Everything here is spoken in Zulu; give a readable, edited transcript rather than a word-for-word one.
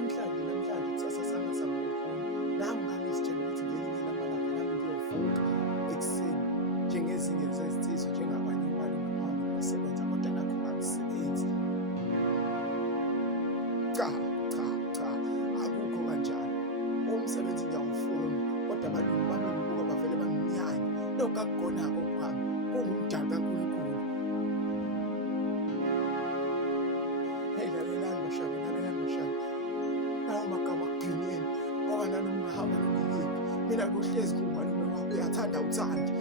namhlanje kusasa sangasama ukuphuma. Nami ngangizitshela ukuthi ngelinye lamalanga nami ngiyovuka ekuseni njengezinye zezinsizwa njengabanye amalungu ami basebenza, kodwa nakho kangisebenzi. Cha, cha, cha, akukho kanjalo. Umsebenzi ngiyawufuna, kodwa abalungu bami ngibuka bavele banginyanye. Lokhu akukhona-ko kwami, kuwumdalo kaNkulunkulu. Hey, lalelani bashaka, lalelani bashaka. Lawo magama akugcineni, ngoba nami ungahamba noma yiyiphi. Mina ngiyohlezi ngiwumalume wakho, uyathanda awuthandi.